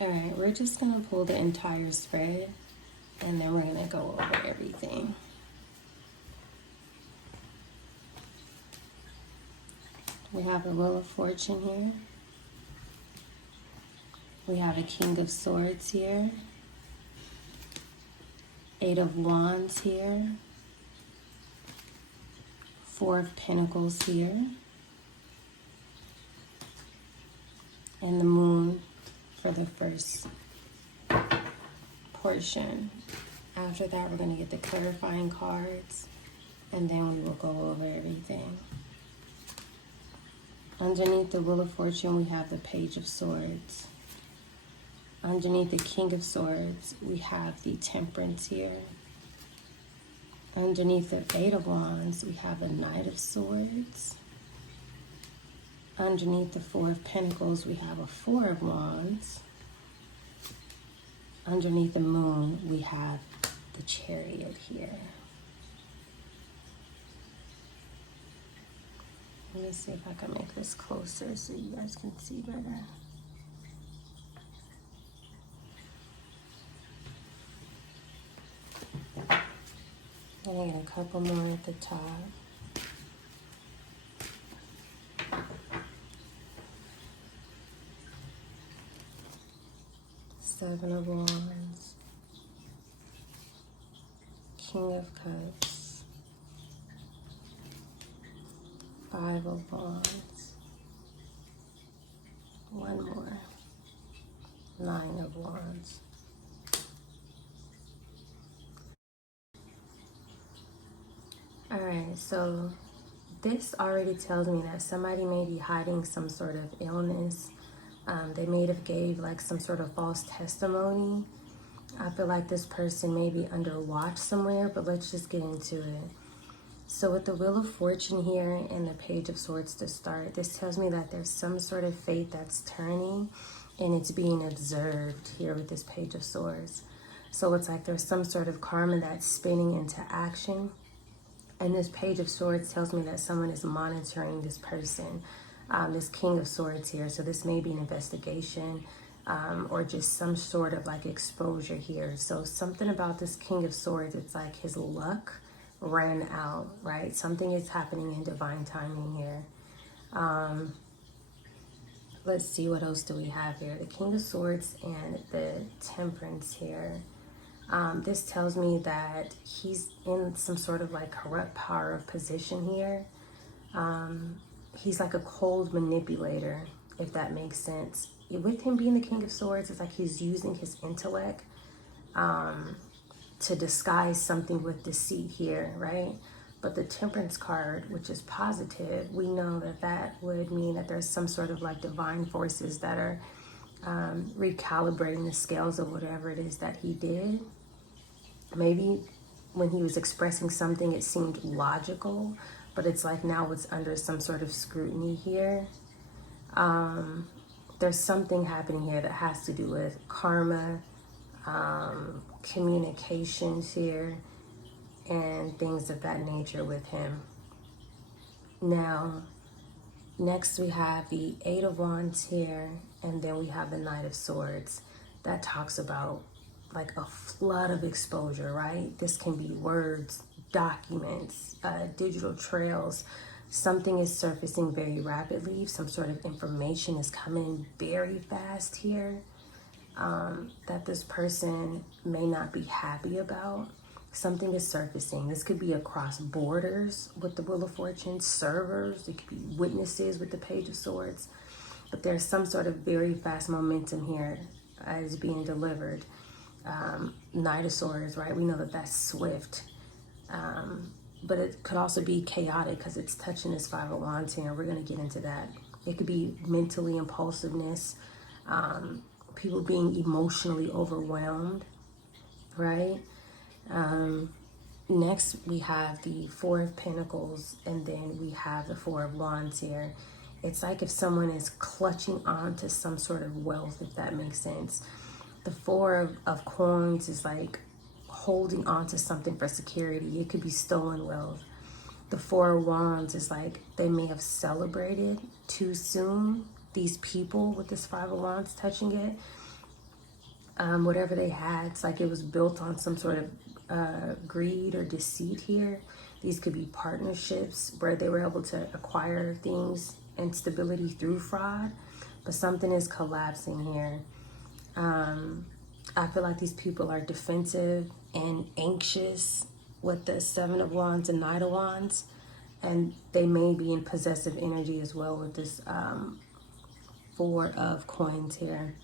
All right, we're just gonna pull the entire spread and then we're gonna go over everything. We have a Wheel of Fortune here. We have a King of Swords here. Eight of Wands here. Four of Pentacles here. And the Moon for the first portion. After that, we're going to get the clarifying cards, and then we will go over everything. Underneath the Wheel of Fortune, we have the Page of Swords. Underneath the King of Swords, we have the Temperance here. Underneath the Eight of Wands, we have the Knight of Swords. Underneath the Four of Pentacles, we have a Four of Wands. Underneath the Moon, we have the Chariot here. Let me see if I can make this closer so you guys can see better. And I get a couple more at the top. Seven of Wands. King of Cups. Five of Wands. One more. Nine of Wands. All right, so this already tells me that somebody may be hiding some sort of illness. They may have gave like some sort of false testimony. I feel like this person may be under watch somewhere, but let's just get into it. So with the Wheel of Fortune here and the Page of Swords to start, this tells me that there's some sort of fate that's turning and it's being observed here with this Page of Swords. So it's like there's some sort of karma that's spinning into action. And this Page of Swords tells me that someone is monitoring this person, this King of Swords here. So this may be an investigation or just some sort of like exposure here. So something about this King of Swords, it's like his luck ran out, right? Something is happening in divine timing here. Let's see, what else do we have here? The King of Swords and the Temperance here. This tells me that he's in some sort of like corrupt power of position here. He's like a cold manipulator, if that makes sense. With him being the King of Swords, it's like he's using his intellect to disguise something with deceit here, right? But the Temperance card, which is positive, we know that that would mean that there's some sort of like divine forces that are recalibrating the scales of whatever it is that he did. Maybe when he was expressing something, it seemed logical, but it's like now it's under some sort of scrutiny here. There's something happening here that has to do with karma, communications here, and things of that nature with him. Now, next we have the Eight of Wands here, and then we have the Knight of Swords. That talks about like a flood of exposure, right? This can be words, documents, digital trails. Something is surfacing very rapidly. Some sort of information is coming very fast here that this person may not be happy about. Something is surfacing. This could be across borders with the Wheel of Fortune, servers. It could be witnesses with the Page of Swords. But there's some sort of very fast momentum here as being delivered. Knight of Swords, right? We know that that's swift. But it could also be chaotic because it's touching this Five of Wands here. We're going to get into that. It could be mentally impulsiveness, people being emotionally overwhelmed, right? Next, we have the Four of Pentacles, and then we have the Four of Wands here. It's like if someone is clutching on to some sort of wealth, if that makes sense. The Four of Coins is like holding on to something for security. It could be stolen wealth. The Four of Wands is like they may have celebrated too soon. These people with this Five of Wands touching it, Whatever they had, it's like it was built on some sort of greed or deceit here. These could be partnerships where they were able to acquire things and stability through fraud, but something is collapsing here. I feel like these people are defensive and anxious with the Seven of Wands and Knight of Wands, and they may be in possessive energy as well with this Four of Coins here.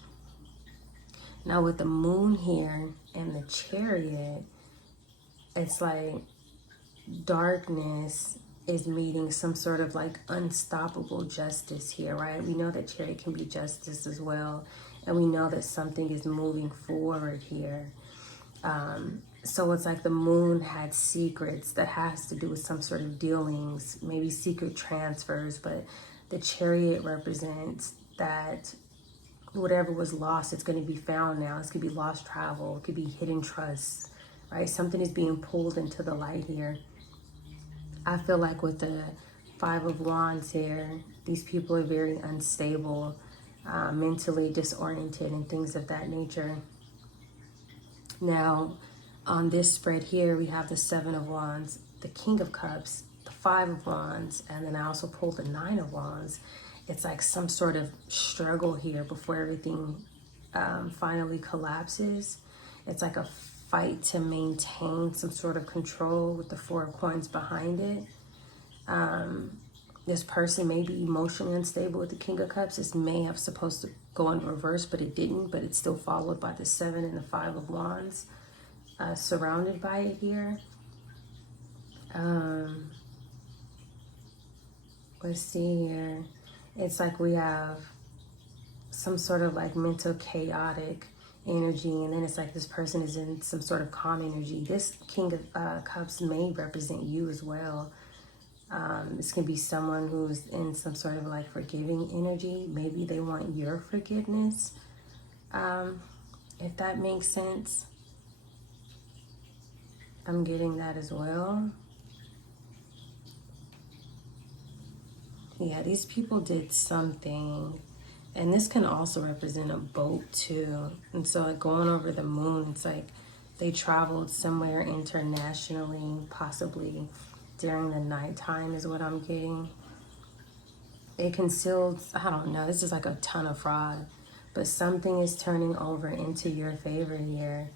Now with the Moon here and the Chariot, it's like darkness is meeting some sort of like unstoppable justice here, right? We know that Chariot can be justice as well, and we know that something is moving forward here. So it's like the Moon had secrets that has to do with some sort of dealings, maybe secret transfers, but the Chariot represents that whatever was lost, it's going to be found now. It's going to be lost travel. It could be hidden trusts, right? Something is being pulled into the light here. I feel like with the Five of Wands here, these people are very unstable, mentally disoriented and things of that nature. Now, on this spread here, we have the Seven of Wands, the King of Cups, the Five of Wands, and then I also pulled the Nine of Wands. It's like some sort of struggle here before everything finally collapses. It's like a fight to maintain some sort of control with the Four of Coins behind it. This person may be emotionally unstable with the King of Cups. This may have supposed to go in reverse, but it didn't. But it's still followed by the Seven and the Five of Wands, surrounded by it here. Let's see here. It's like we have some sort of like mental chaotic energy, and then it's like this person is in some sort of calm energy. This King of Cups may represent you as well. This can be someone who's in some sort of like forgiving energy. Maybe they want your forgiveness, if that makes sense. I'm getting that as well. Yeah, these people did something. And this can also represent a boat too. And so like going over the moon, it's like they traveled somewhere internationally, possibly during the nighttime is what I'm getting. It concealed, I don't know, this is like a ton of fraud. But something is turning over into your favor here.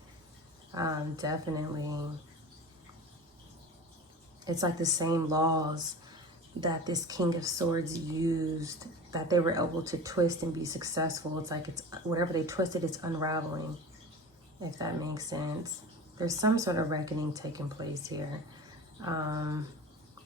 Definitely. It's like the same laws that this King of Swords used, that they were able to twist and be successful. It's like it's whatever they twisted, it's unraveling, if that makes sense. There's some sort of reckoning taking place here.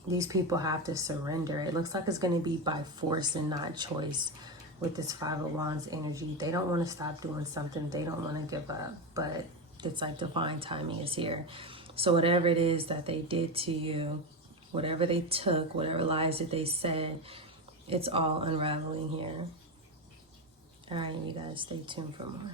These people have to surrender. It looks like it's going to be by force and not choice with this Five of Wands energy. They don't want to stop doing something. They don't want to give up, but it's like divine timing is here. So whatever it is that they did to you, whatever they took, whatever lies that they said, it's all unraveling here. All right, you guys stay tuned for more.